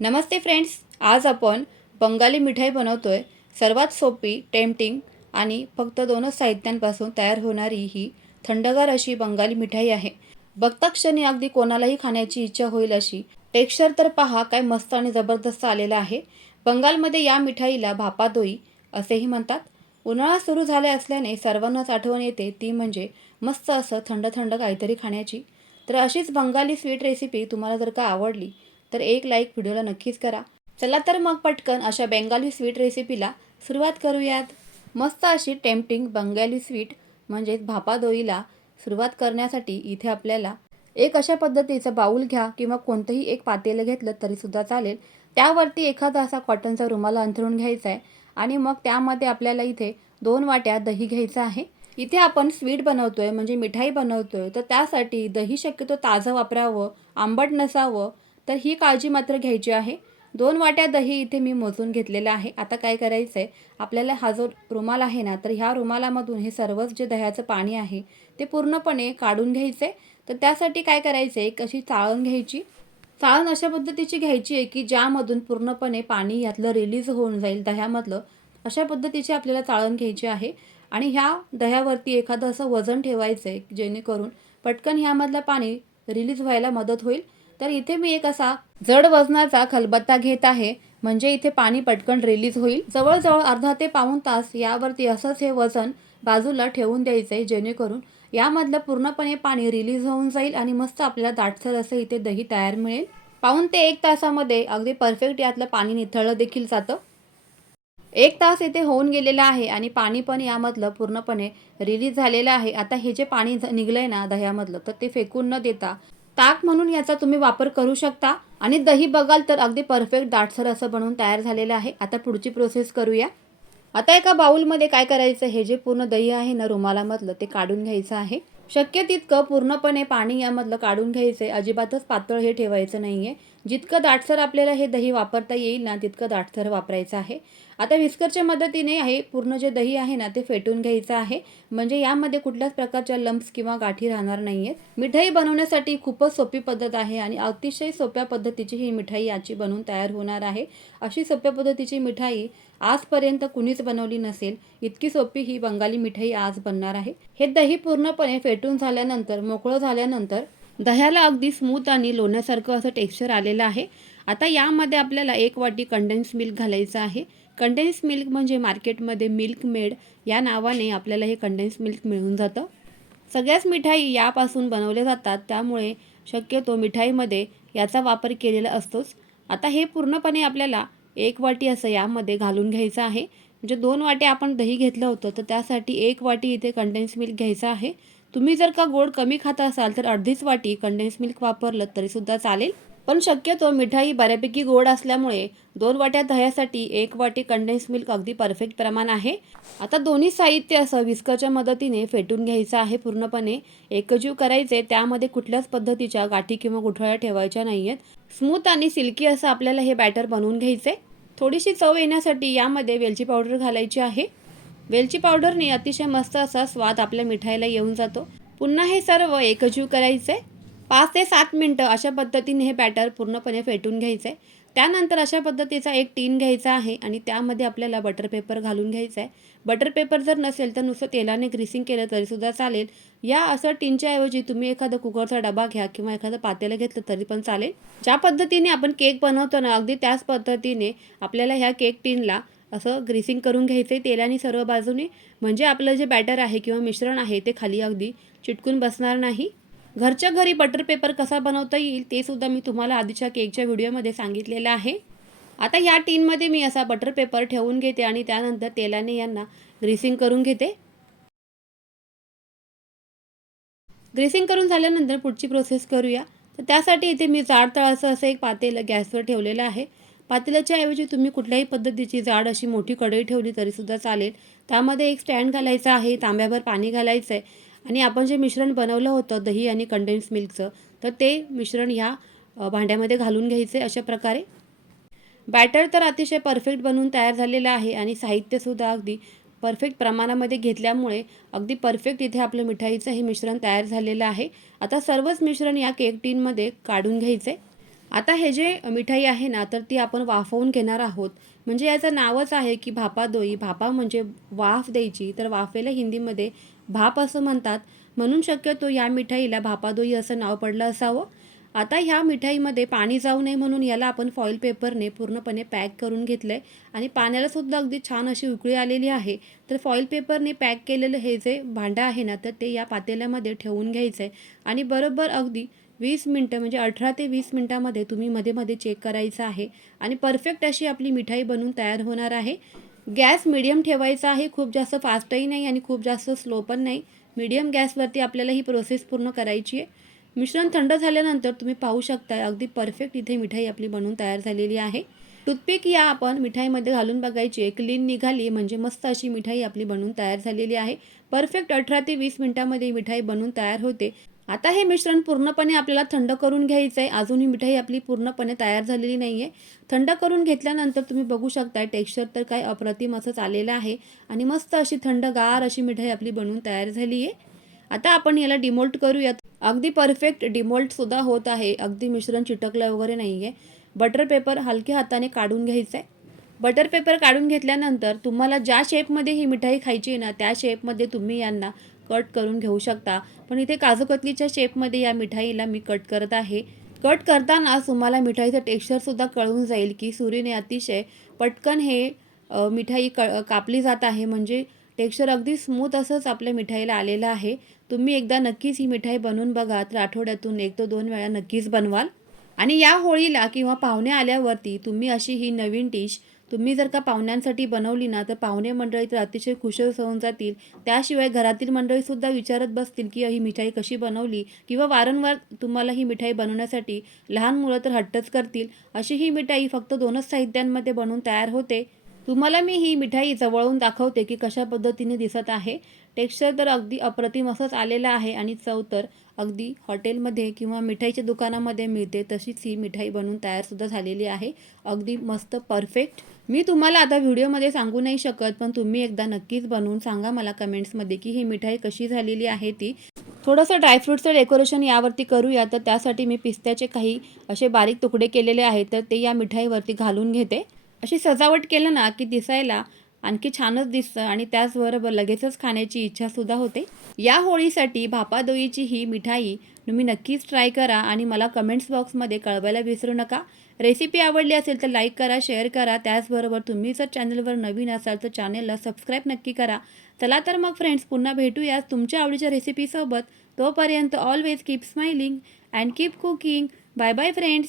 नमस्ते friends आज आपण बंगाली मिठाई बनवतोय. सर्वात सोपी टेम्पटिंग आणि फक्त दोनच साहित्यांपासून तयार होणारी ही थंडगार अशी बंगाली मिठाई आहे. बघता क्षणी अगदी कोणालाही खाण्याची इच्छा होईल अशी. टेक्स्चर तर पहा काय मस्त आणि जबरदस्त आलेला आहे. बंगालमध्ये या मिठाईला भापादोई असेही म्हणतात. उन्हाळा सुरू झाला असल्याने सर्वांनाच आठवण येते ती म्हणजे मस्त असं थंड थंड काहीतरी खाण्याची. तर अशीच बंगाली स्वीट रेसिपी तुम्हाला जर का आवडली तर एक लाईक व्हिडिओला नक्कीच करा. चला तर मग पटकन अशा बेंगाली स्वीट रेसिपीला सुरुवात करूयात. मस्त अशी टेम्पटिंग बंगाली स्वीट म्हणजेच भापादोईला सुरुवात करण्यासाठी इथे आपल्याला एक अशा पद्धतीचं बाऊल घ्या किंवा कोणतंही एक पातेलं घेतलं तरीसुद्धा चालेल. त्यावरती एखादा असा कॉटनचा रुमाला अंथरून घ्यायचा आहे आणि मग त्यामध्ये आपल्याला इथे दोन वाट्या दही घ्यायचं आहे. इथे आपण स्वीट बनवतोय म्हणजे मिठाई बनवतोय तर त्यासाठी दही शक्यतो ताजं वापरावं आंबट नसावं तर ही काळजी मात्र घ्यायची आहे. दोन वाट्या दही इथे मी मोजून घेतलेलं आहे. आता काय करायचं आहे आपल्याला हा जो रुमाल आहे ना तर ह्या रुमालामधून हे सर्वच जे दह्याचं पाणी आहे ते पूर्णपणे काढून घ्यायचं आहे तर त्यासाठी काय करायचं आहे एक अशी चाळण घ्यायची. चाळण अशा पद्धतीची घ्यायची आहे की ज्यामधून पूर्णपणे पाणी यातलं रिलीज होऊन जाईल दह्यामधलं. अशा पद्धतीची आपल्याला चाळण घ्यायची आहे. आणि ह्या दह्यावरती एखादं असं वजन ठेवायचं आहे जेणेकरून पटकन ह्यामधलं पाणी रिलीज व्हायला मदत होईल. तर इथे मी एक असा जड वजनाचा खलबत्ता घेत आहे. म्हणजे इथे पाणी पटकन रिलीज होईल. जवळजवळ अर्धा ते पाऊण तास यावरती असंच हे वजन बाजूला ठेवून द्यायचं आहे जेणेकरून यामधलं पूर्णपणे पाणी रिलीज होऊन जाईल आणि मस्त आपल्याला दाटसर असं इथे दही तयार मिळेल. पाऊन ते एक तासामध्ये अगदी परफेक्ट यातलं पाणी निथळलं देखील जातं. एक तास इथे होऊन गेलेला आहे आणि पाणी पण यामधलं पूर्णपणे रिलीज झालेलं आहे. आता हे जे पाणी निघलंय ना दह्यामधलं तर ते फेकून न देता ताक म्हणून याचा तुम्ही वापर करू शकता. आणि दही बघाल तर अगदी परफेक्ट दाटसर असं बनवून तयार झालेलं आहे. आता पुढची प्रोसेस करूया. आता एका बाउलमध्ये काय करायचं? हे जे पूर्ण दही आहे ना रुमालामधलं ते काढून घ्यायचं आहे. शक्य तितकं पूर्णपणे पाणी यामधलं काढून घ्यायचं आहे अजिबातच पातळ हे ठेवायचं नाही आहे जितकं दाटसर आपल्याला हे दही वापरता येईल ना तितकं दाटसर वापरायचं आहे. आता विस्करच्या मदतीने हे पूर्ण जे दही आहे ना ते फेटून घ्यायचं आहे. म्हणजे यामध्ये कुठल्याच प्रकारच्या लम्प्स किंवा गाठी राहणार नाही आहेत मिठाई बनवण्यासाठी खूपच सोपी पद्धत आहे आणि अतिशय सोप्या पद्धतीची ही मिठाई याची बनवून तयार होणार आहे. अशी सोप्या पद्धतीची मिठाई आजपर्यंत कुणीच बनवली नसेल. इतकी सोपी ही बंगाली मिठाई आज बनणार आहे. हे दही पूर्णपणे फेटून झाल्यानंतर मोकळं झाल्यानंतर दह्याला अगदी स्मूथ आणि लोण्यासारखं असं टेक्स्चर आलेलं आहे. आता यामध्ये आपल्याला एक वाटी कंडेन्स मिल्क घालायचं आहे. कंडेन्स मिल्क म्हणजे मार्केटमध्ये मिल्क मेड या नावाने आपल्याला हे कंडेन्स मिल्क मिळून जातं. सगळ्याच मिठाई यापासून बनवल्या जातात. त्यामुळे शक्यतो मिठाईमध्ये याचा वापर केलेला असतोच. आता हे पूर्णपणे आपल्याला एक वाटी असं यामध्ये घालून घ्यायचं आहे. म्हणजे दोन वाटे आपण दही घेतलं होतं तर त्यासाठी एक वाटी इथे कंडेन्स मिल्क घ्यायचं आहे. तुम्ही जर का गोड कमी खात असाल तर अर्धीच वाटी कंडेन्स मिल्क वापरलं तरीसुद्धा चालेल. पण शक्यतो मिठाई बऱ्यापैकी गोड असल्यामुळे दोन वाट्या दह्यासाठी एक वाटी कंडेन्स मिल्क अगदी परफेक्ट प्रमाण आहे. आता दोन्ही साहित्य असं विस्कच्या मदतीने फेटून घ्यायचं आहे पूर्णपणे. एकजीव करायचे त्यामध्ये कुठल्याच पद्धतीच्या गाठी किंवा गुठळ्या ठेवायच्या नाही आहेत स्मूथ आणि सिल्की असं आपल्याला हे बॅटर बनवून घ्यायचे थोडीशी चव येण्यासाठी यामध्ये वेलची पावडर घालायची आहे. वेलची पावडरने अतिशय मस्त असा स्वाद आपल्या मिठाईला येऊन जातो. पुन्हा हे सर्व एकजीव करायचे. पाच ते सात मिनटं अशा पद्धतीने हे बॅटर पूर्णपणे फेटून घ्यायचं. आहे त्यानंतर अशा पद्धतीचा एक टीन घ्यायचा आहे आणि त्यामध्ये आपल्याला बटर पेपर घालून घ्यायचा आहे. बटर पेपर जर नसेल तर नुसतं तेलाने ग्रीसिंग केलं तरीसुद्धा चालेल. या असं टीनच्या ऐवजी तुम्ही एखादा कुकरचा डबा घ्या किंवा एखादं पातेलं घेतलं तरी पण चालेल. ज्या पद्धतीने आपण केक बनवतो ना अगदी त्याच पद्धतीने आपल्याला ह्या केक टीनला असं ग्रेसिंग करून घ्यायचं आहे तेलाने सर्व बाजूने. म्हणजे आपलं जे बॅटर आहे किंवा मिश्रण आहे ते खाली अगदी चिटकून बसणार नाही. घरच्या घरी बटर पेपर कसा बनवता येईल ते सुद्धा मी तुम्हाला आधीच्या केकच्या व्हिडिओमध्ये सांगितलेलं आहे. आता या टीनमध्ये मी असा बटर पेपर ठेवून घेते आणि त्यानंतर तेलाने यांना ग्रेसिंग करून घेते. ग्रेसिंग करून झाल्यानंतर पुढची प्रोसेस करूया. तर त्यासाठी इथे मी जाड तळाचं असं एक पातेलं गॅसवर ठेवलेलं आहे. पातेल्याच्या ऐवजी तुम्ही कुठल्याही पद्धतीची जाड अशी मोठी कढई ठेवली तरीसुद्धा चालेल. त्यामध्ये एक स्टँड घालायचा आहे तांब्याभर पाणी घालायचं आहे आणि आपण जे मिश्रण बनवलं होतं दही आणि कंडेन्स मिल्कचं तर ते मिश्रण ह्या भांड्यामध्ये घालून घ्यायचे अशा प्रकारे. बॅटर तर अतिशय परफेक्ट बनवून तयार झालेलं आहे आणि साहित्यसुद्धा अगदी परफेक्ट प्रमाणामध्ये घेतल्यामुळे अगदी परफेक्ट इथे आपलं मिठाईचं हे मिश्रण तयार झालेलं आहे. आता सर्वच मिश्रण या केक टीनमध्ये काढून आहे आता हे जे मिठाई आहे ना तर ती आपण वाफवून घेणार आहोत. म्हणजे याचं नावच आहे की भापादोई भापा म्हणजे वाफ द्यायची तर वाफेला हिंदीमध्ये भाप असं म्हणतात. म्हणून शक्यतो या मिठाईला भापादोई असं नाव पडलं असावं. आता ह्या मिठाईमध्ये पाणी जाऊ नये म्हणून याला आपण फॉईल पेपरने पूर्णपणे पॅक करून घेतलं आहे आणि पाण्यालासुद्धा अगदी छान अशी उकळी आलेली आहे. तर फॉईल पेपरने पॅक केलेलं हे जे भांडं आहे ना तर ते या पातेल्यामध्ये ठेवून घ्यायचं आहे आणि बरोबर अगदी वीस मिनटं म्हणजे अठरा ते वीस मिनटामध्ये तुम्ही मध्ये मध्ये चेक करायचं आहे आणि परफेक्ट अशी आपली मिठाई बनून तयार होणार आहे. गॅस मिडियम ठेवायचा आहे खूप जास्त फास्टही नाही आणि खूप जास्त स्लो पण नाही. मिडियम गॅसवरती आपल्याला ही प्रोसेस पूर्ण करायची आहे. मिश्रण थंड झाल्यानंतर तुम्ही पाहू शकता अगदी परफेक्ट इथे मिठाई आपली बनवून तयार झालेली आहे. टूथपिक या आपण मिठाईमध्ये घालून बघायची आहे. क्लीन निघाली म्हणजे मस्त अशी मिठाई आपली बनवून तयार झालेली आहे. परफेक्ट अठरा ते वीस मिनटामध्ये मिठाई बनवून तयार होते. आता हे मिश्रण पूर्णपणे आपल्याला थंड करून घ्यायचं आहे अजून ही मिठाई आपली पूर्णपणे तयार झालेली नाही आहे थंड करून घेतल्यानंतर तुम्ही बघू शकता टेक्स्चर तर काय अप्रतिम असंच आलेलं आहे. आणि मस्त अशी थंडगार अशी मिठाई आपली बनवून तयार झाली आहे आता आपण याला डिमोल्ट करूयात. अगदी परफेक्ट डिमोल्टसुद्धा होत आहे. अगदी मिश्रण चिटकलं वगैरे नाही आहे बटर पेपर हलक्या हाताने काढून घ्यायचं आहे बटर पेपर काढून घेतल्यानंतर तुम्हाला ज्या शेपमध्ये ही मिठाई खायची आहे ना त्या शेपमध्ये तुम्ही यांना कट करून घेऊ शकता. पण इथे काजूकतलीच्या शेपमध्ये या मिठाईला मी कट करत आहे. कट करताना तुम्हाला मिठाईचं टेक्स्चरसुद्धा कळून जाईल की सुरीने अतिशय पटकन हे मिठाई क कापली जात आहे. म्हणजे टेक्स्चर अगदी स्मूथ असंच आपल्या मिठाईला आलेलं आहे. तुम्ही एकदा नक्कीच ही मिठाई बनवून बघा. तर आठवड्यातून एक तो दोन वेळा नक्कीच बनवाल. आणि या होळीला किंवा पाहुणे आल्यावरती तुम्ही अशी ही नवीन डिश तुम्ही जर का पाहुण्यांसाठी बनवली ना तर पाहुणे मंडळी तर अतिशय खुश होऊन जातील. त्याशिवाय घरातील मंडळीसुद्धा विचारत बसतील की ही मिठाई कशी बनवली? किंवा वारंवार तुम्हाला ही मिठाई बनवण्यासाठी लहान मुलं तर हट्टच करतील. अशी ही मिठाई फक्त दोनच साहित्यांमध्ये बनवून तयार होते. तुम्हाला मी ही मिठाई जवळून दाखवते की कशा पद्धतीने दिसत आहे. टेक्स्चर तर अगदी अप्रतिम असंच आलेलं आहे आणि चव तर अगदी हॉटेलमध्ये किंवा मिठाईच्या दुकानामध्ये मिळते तशीच ही मिठाई बनवून तयारसुद्धा झालेली आहे. अगदी मस्त परफेक्ट मी तुम्हाला आता व्हिडिओमध्ये सांगू नाही शकत पण तुम्ही एकदा नक्कीच बनवून सांगा मला कमेंट्समध्ये की ही मिठाई कशी झालेली आहे ती. थोडंसं ड्रायफ्रूटचं डेकोरेशन यावरती करूया तर त्यासाठी मी पिस्त्याचे काही असे बारीक तुकडे केलेले आहेत तर ते या मिठाईवरती घालून घेते. अशी सजावट केलं ना की दिसायला आणखी छानच दिसतं आणि त्याचबरोबर लगेचच खाण्याची इच्छासुद्धा होते. या होळीसाठी भापादोईची ही मिठाई तुम्ही नक्कीच ट्राय करा आणि मला कमेंट्स बॉक्समध्ये कळवायला विसरू नका. रेसिपी आवडली असेल तर लाईक करा शेअर करा. त्याचबरोबर तुम्ही जर चॅनलवर नवीन असाल तर चॅनलला सबस्क्राईब नक्की करा. चला तर मग फ्रेंड्स पुन्हा भेटूया तुमच्या आवडीच्या रेसिपीसोबत. तोपर्यंत always keep smiling and keep cooking bye bye friends